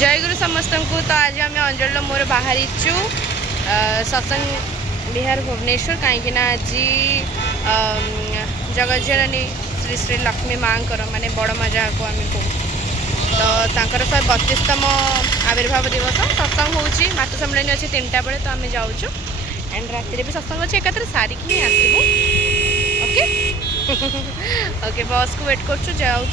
जय गुरु समस्त को। तो आज आम अंजल मोर बाहरी सत्संग विहार भुवनेश्वर कहीं आज जगज्जननी श्री श्री लक्ष्मी माँ माने बड़ माँ जहाँ को आम कहू तो तांकर 132तम आविर्भाव दिवस सत्संग होची मातृ सम्मेलन अच्छी 3टा बेले तो आम जाऊँ एंड राति भी सत्संग अच्छे एकाथरे सारिक ही आसबू। ओके ओके बस को वेट कर जाऊँ।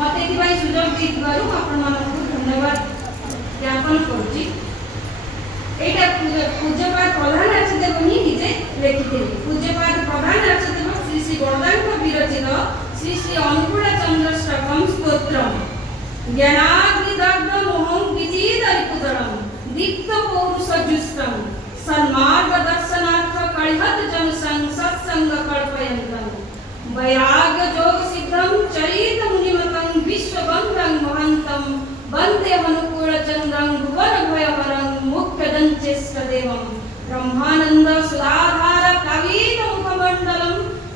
मत सुजोग धन्यवाद ज्ञापन करुच्ची। पूज्यपाद प्रधान आचार्यदेव ही निजे लिखि पूज्यपाद प्रधान आचार्यदेव श्री श्री बरदान विरचित श्री श्री अनुकूला चंद्र स्तोत्रम स्तोत्रम ज्ञानाग्निदग्ध मोहं विचिदरिपुदरम दीप्त पौरुषजुष्टम सन्मार्ग दर्शनार्थ कलिहत जनसंग सत्संग कल्पयन्तम वैराग्य जोग सिद्धम चरित मुनिमतं विश्वबंधं महंतं वंदे अनुकूल चंद्रं भुवन भयहरं मुख्यदंचेष्टदेवं ब्रह्मानंद सुधाधार कवित मुखमंडलं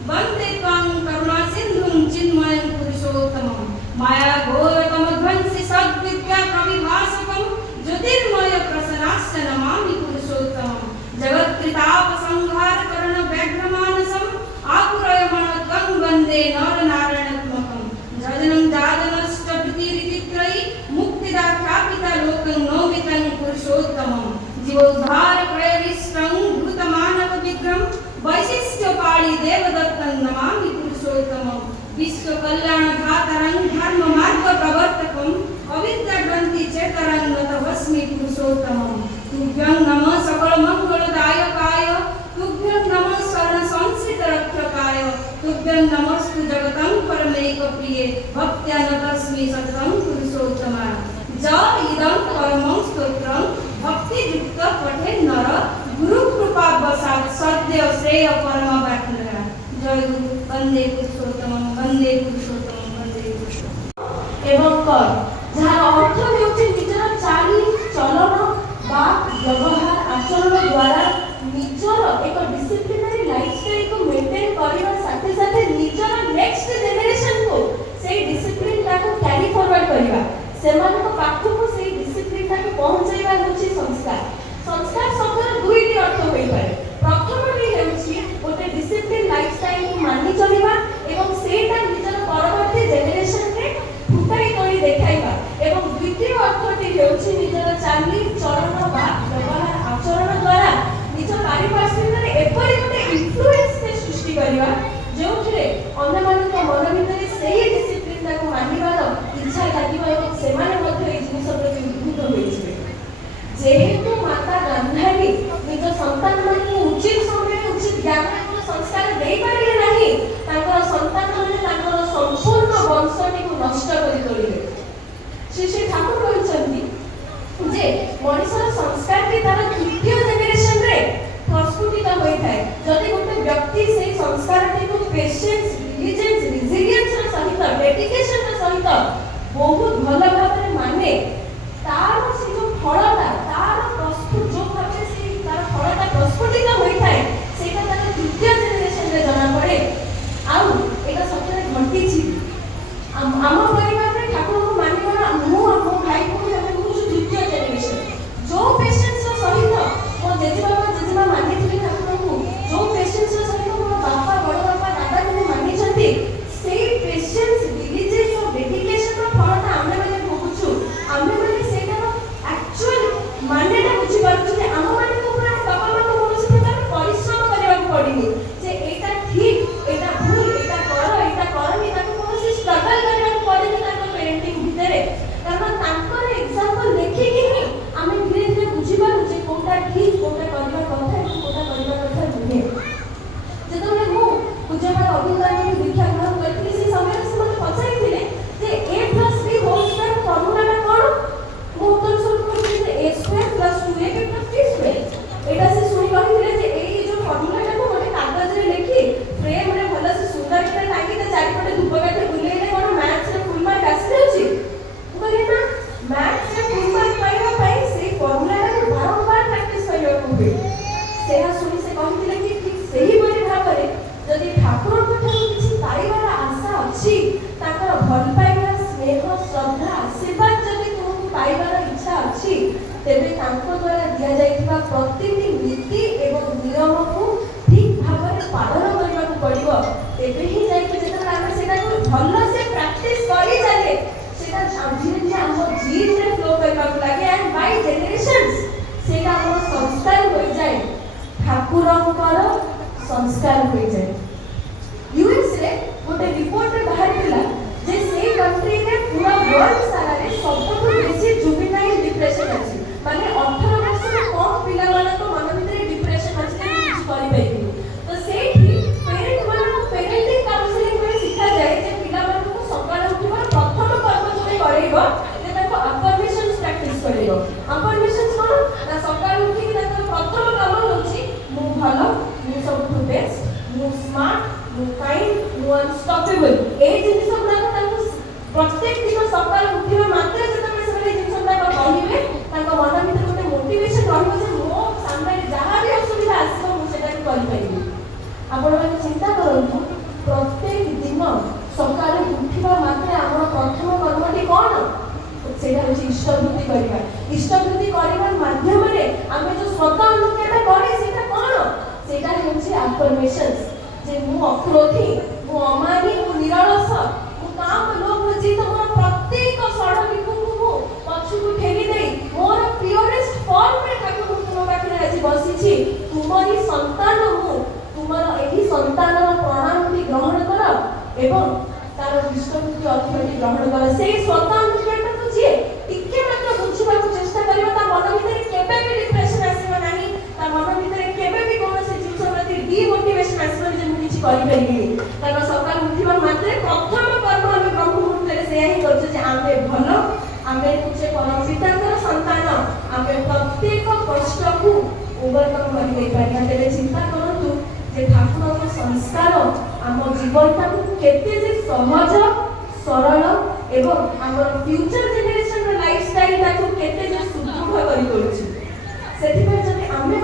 वंदे त्वां करुणा सिंधुं चिन्मयं पुरुषोत्तमं माया घोर तमध्वंसि सद्विद्या कविभासकं ज्योतिर्मय प्रसन्नास्य नमामि पुरुषोत्तमं जगत्कृताप संहार करण व्याघ्रमानसं आकुरयमण त्वं वंदे नर नारायणात्मकं जजनं जाजनष्टभृतिरितित्रयी मुक्तिदाख्यापिता लोकं नौमितं पुरुषोत्तमं जीवोद्धार प्रयविष्टं भूतमानव विग्रहं वैशिष्ट्यपाणि देवदत्तं नमामि पुरुषोत्तमं विश्वकल्याण धातरं धर्म मार्ग प्रवर्तकं अविद्याग्रन्थि चेतरं नतमस्मि पुरुषोत्तमं तुभ्यं नमः सकल मंगलदायकाय तुभ्यं नमः शरण संस्कृत रक्षकाय तुभ्यं नमस्तु जगतं परमैक प्रिये भक्त्यानतस्मि सततं पुरुषोत्तमा ज इदं परमं स्तोत्रं भक्तियुक्त पठे नर गुरु कृपा वसात् सद्य श्रेय परम वाक्यरा जय गुरु वंदे पुरुषोत्तमं वंदे पुरुषोत्तमं वंदे पुरुषोत्तमं एवं कर जहाँ अर्थ हेउछि निजर चाली चलन बा व्यवहार आचरण द्वारा निजर एक डिसिप्लिनरी लाइफस्टाइल को मेंटेन करबा साथे साथे निजर नेक्स्ट जनरेशन को से डिसिप्लिन को कैरी फॉरवर्ड करबा सेमान को पाखु को से डिसिप्लिन को पहुंचाइबा होछि संस्कार। संस्कार शब्दर दुईटी अर्थ होई पारे। प्रथमटी हेउछि गोटे डिसिप्लिन लाइफस्टाइल को मानि चलिबा एवं सेटा निजर परवर्ती जनरेशन रे फुटाई तोड़ी देखाइबा एवं द्वितीय अर्थटी हेउछि निजर चाली चरण बा व्यवहार आचरण द्वारा निज पारिपार्श्विक रे एपरि गोटे इन्फ्लुएंस से सृष्टि करबा जोथरे अन्य मानक मन भितरे सेही डिसिप्लिन को मानिबार इच्छा जागिबा एवं सेमाने मध्ये ए जिनिस प्रति उद्बुद्ध होइछे। जेहेतु माता गांधारी निज संतान मानक उचित समय उचित ज्ञान एवं संस्कार देई पारिले नाही तांकर संतान माने तांकर संपूर्ण वंशटी को नष्ट करि तोड़िले। श्री श्री ठाकुर कहचंती जे मनुष्यर संस्कार के तार तृतीय जनरेशन रे प्रस्फुटित होई थाए जदि गोटे व्यक्ति से संस्कार को पेशेंस डिलिजेंस रेजिलियंस सहित डेडिकेशन सहित बहुत भल भाव में माने तार से जो फलता तार प्रस्फुट जो भाव से तार फलता प्रस्फुटित होई थाए सेटा तार तृतीय जनरेशन रे जना पड़े आउ एटा सत्य घंटी छी आम परिवार रे ठाकुर को मानिबा मु भाई को हम तृतीय जनरेशन जो पेशेंस सहित मो जेजे ହୁଏ। ସେହା ଶୁଣି ସେ କହିଥିଲେ କି ଠିକ୍ ସେହିଭଳି ଭାବରେ ଯଦି ଠାକୁରଙ୍କ ଠାରୁ କିଛି ପାଇବାର ଆଶା ଅଛି, ତାଙ୍କର ଭଲ ପାଇବା, ସ୍ନେହ, ଶ୍ରଦ୍ଧା, ଆଶୀର୍ବାଦ ଯଦି ତୁମକୁ ପାଇବାର ଇଚ୍ଛା ଅଛି, ତେବେ ତାଙ୍କ ଦ୍ୱାରା ଦିଆଯାଇଥିବା ପ୍ରତିଟି ନୀତି ଏବଂ ନିୟମକୁ ଠିକ୍ ଭାବରେ ପାଳନ କରିବାକୁ ପଡ଼ିବ। ତେବେ ହିଁ ଯାଇକି ଯେତେବେଳେ ଆମେ ସେଟାକୁ ଭଲସେ ପ୍ରାକ୍ଟିସ୍ କରି ଚାଲେ, ସେଟା ଧୀରେ ଧୀରେ ଆମ ଜିନ୍ରେ ଫ୍ଲୋ କରିବାକୁ ଲାଗେ ଆଣ୍ଡ ବାଇ ଜେନେରେସନ୍ସ ସେଇଟା ଆମର ସଂସ୍କାର ହୋଇଯାଏ, ଠାକୁରଙ୍କର ସଂସ୍କାର ହୋଇଯାଏ। ୟୁଏସରେ ଗୋଟେ ରିପୋର୍ଟରେ ବାହାରିଥିଲା ଯେ ସେଇ କଣ୍ଟ୍ରିରେ ପୁରା ୱାର୍ଲଡ ସାରାରେ ସବୁଠୁ ବେଶୀ ଜୁଭିନାଇଲ ଡିପ୍ରେସନ ଅଛି, ମାନେ 18 ବର୍ଷରୁ କମ୍ ପିଲାମାନଙ୍କ ମନ ଭିତରେ ଡିପ୍ରେସନ ଅଛି ଯେ କିଛି କରିପାରିବେନି। ତ ସେଇଠି ପେରେଣ୍ଟମାନଙ୍କୁ ପେରେଣ୍ଟିଂ କାଉନସିଲିଂ ପାଇଁ ଶିଖାଯାଏ ଯେ ପିଲାମାନଙ୍କୁ ସକାଳୁ ଉଠିବାର ପ୍ରଥମ କର୍ମ ଯୋଉଟା କରେଇବ ଯେ ତାଙ୍କୁ ଆଫର୍ମେସନ୍ସ ପ୍ରାକ୍ଟିସ୍ କରେଇବ। ଆଫର୍ମେସନ୍ସ କ'ଣ ନା ସକାଳୁ ଉଠିକି ତାଙ୍କର ପ୍ରଥମ କାମ ହେଉଛି ମୁଁ ଭଲ, ମୁଁ ସବୁଠୁ ବେଷ୍ଟ, ମୁଁ ସ୍ମାର୍ଟ, ମୁଁ କାଇଣ୍ଡ, ମୁଁ ଅନଷ୍ଟପେବଲ୍। ଏଇ ଜିନିଷ ଗୁଡ଼ାକ ତାଙ୍କୁ ପ୍ରତ୍ୟେକ ଦିନ ସକାଳୁ ଉଠିବା ମାତ୍ରେ ଯେତେବେଳେ ସେମାନେ ଏଇ ଜିନିଷ ଗୁଡ଼ାକ କହିବେ, ତାଙ୍କ ମନ ଭିତରେ ଗୋଟେ ମୋଟିଭେସନ ରହିବ ଯେ ମୋ ସାମ୍ନାରେ ଯାହା ବି ଅସୁବିଧା ଆସିବ ମୁଁ ସେଟାକୁ କରିପାରିବି। ଆପଣମାନେ ଚିନ୍ତା କରନ୍ତୁ, ପ୍ରତ୍ୟେକ ଦିନ ସକାଳୁ ଉଠିବା ମାତ୍ରେ ଆମର ପ୍ରଥମ କର୍ମଟି କ'ଣ? ସେଇଟା ହେଉଛି ଇଷ୍ଟବୃତ୍ତି କରିବା। ଇଷ୍ଟବୃତ୍ତି କରିବା ମାଧ୍ୟମରେ ଆମେ ଯେଉଁ ସ୍ୱତଃ ଅନୁଜ୍ଞାଟା କରେ ସେଇଟା କ'ଣ? ସେଇଟା ହେଉଛି ଆଫର୍ମେସନ୍ସ ଯେ ମୁଁ ଅକ୍ରୋଧୀ, ମୁଁ ଅମାନି, ମୁଁ ନିରଳସ, ମୁଁ କାମ ଲୋଭ ଜିତ, ମୋର ପ୍ରତ୍ୟେକ ଷଡ଼ରିପୁକୁ ମୁଁ ପଛକୁ ଠେଲି ଦେଇ ମୋର ପିଓରେଷ୍ଟ ଫର୍ମରେ ଠାକୁର ତୁମ ପାଖରେ ଆଜି ବସିଛି, ତୁମରି ସନ୍ତାନ ମୁଁ, ତୁମର ଏହି ସନ୍ତାନର ପ୍ରଣାମଟି ଗ୍ରହଣ କର ଏବଂ ତାର ଇଷ୍ଟବୃତ୍ତି ଅର୍ଥଟି ଗ୍ରହଣ କର। ସେଇ ସ୍ୱତଃ ଅନୁଜ୍ଞାଟାକୁ ଯିଏ ଟିକେ ମାତ୍ର ବୁଝିବାକୁ ଚେଷ୍ଟା କରିବ, ତା ମନ ଭିତରେ କେବେ ବି ଡିପ୍ରେସନ ଆସିବ ନାହିଁ, ତା ମନ ଭିତରେ କେବେ ବି କୌଣସି ଜିନିଷ ପ୍ରତି ଡିମୋଟିଭେସନ ଆସିବନି ଯେ ମୁଁ କିଛି କରିପାରିବିନି। କାରଣ ସକାଳୁ ଉଠିବା ମାତ୍ରେ ପ୍ରଥମ କର୍ମ ଆମେ ବ୍ରହ୍ମ ମୁହୂର୍ତ୍ତରେ ସେୟା ହିଁ କରୁଛୁ ଯେ ଆମେ ଭଲ, ଆମେ ହଉଛେ ପରମ ପିତାଙ୍କର ସନ୍ତାନ, ଆମେ ପ୍ରତ୍ୟେକ କଷ୍ଟକୁ ଓଭରକମ୍ କରିଦେଇପାରିବା। ତେବେ ଚିନ୍ତା କରନ୍ତୁ ଯେ ଠାକୁରଙ୍କ ସଂସ୍କାର ଆମ ଜୀବନଟାକୁ କେତେ ଯେ ସହଜ, ସରଳ ଏବଂ ଆମର ଫ୍ୟୁଚର ଜେନେରେସନର ଲାଇଫଷ୍ଟାଇଲଟାକୁ କେତେ ଯେ ସୁଦୃଢ଼ କରିଦେଉଛି। ସେଥିପାଇଁ ଯଦି ଆମେ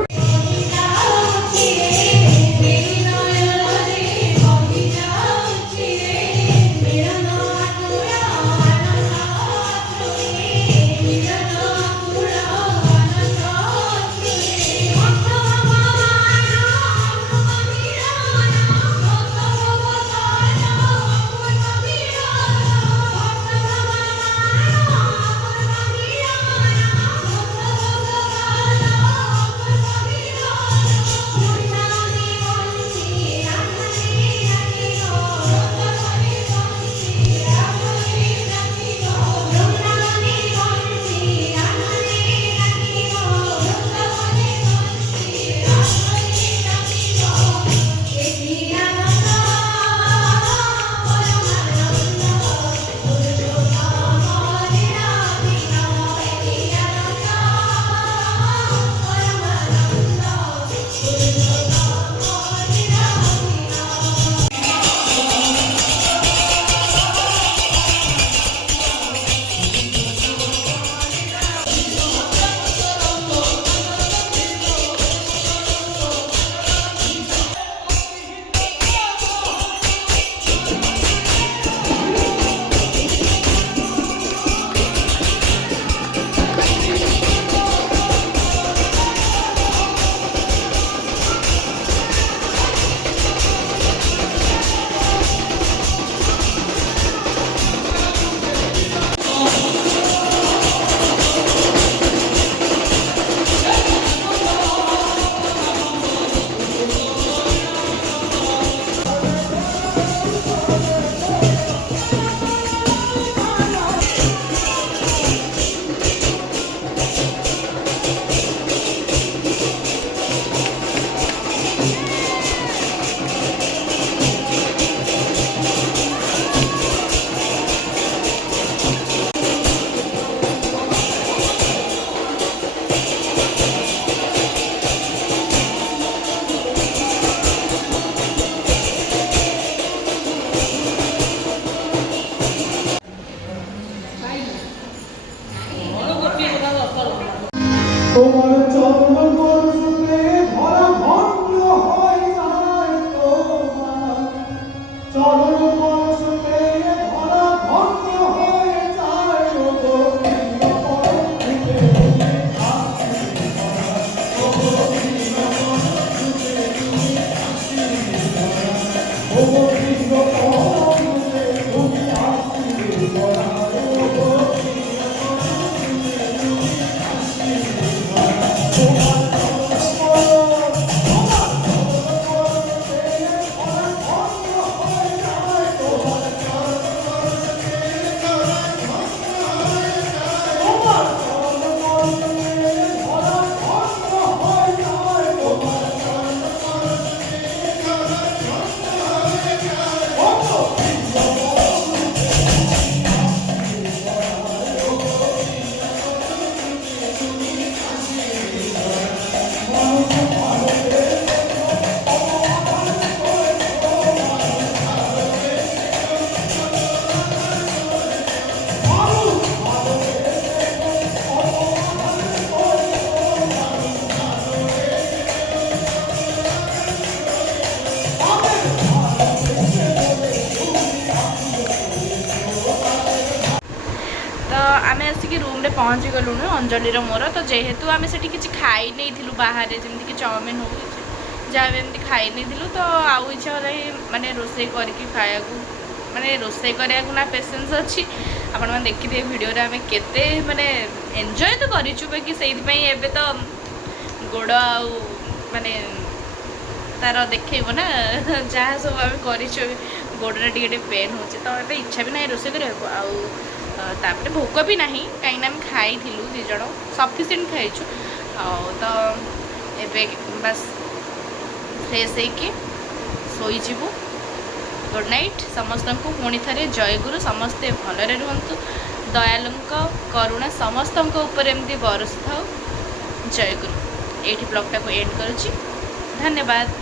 आम आसिक रूम रे पहुँची गलुणु अंजलिर मोर तो जेहेतु आम से किसी खाई नहीं बाहर जमी कि चाउमिन हो जहाँ भी एमती खाई नहीं तो आउ इच्छा माने रोसे करके खाया माने रोसे करा ना पेसेंस अच्छी आपण मैंने देखिए वीडियो आम केते माने एंजॉय तो करूँ बाकी से तो गोड़ आउ माने तार देखो ना जहाँ सब आम कर गोड़ा टे पेन हो तो ये इच्छा भी ना रोसे करने आउे भोक भी ना कहीं आम खाई दिज सफिसीयंट खाइचु तो ए बस फ्रेश होके शोचु गुड नाइट समस्त को पुणी थे जय गुरु समस्ते भलरे रुहतु दयालु करुणा समस्त ऊपर एमती बरसु था जय गुरु ये ब्लॉगटा को एंड करुच्ची धन्यवाद।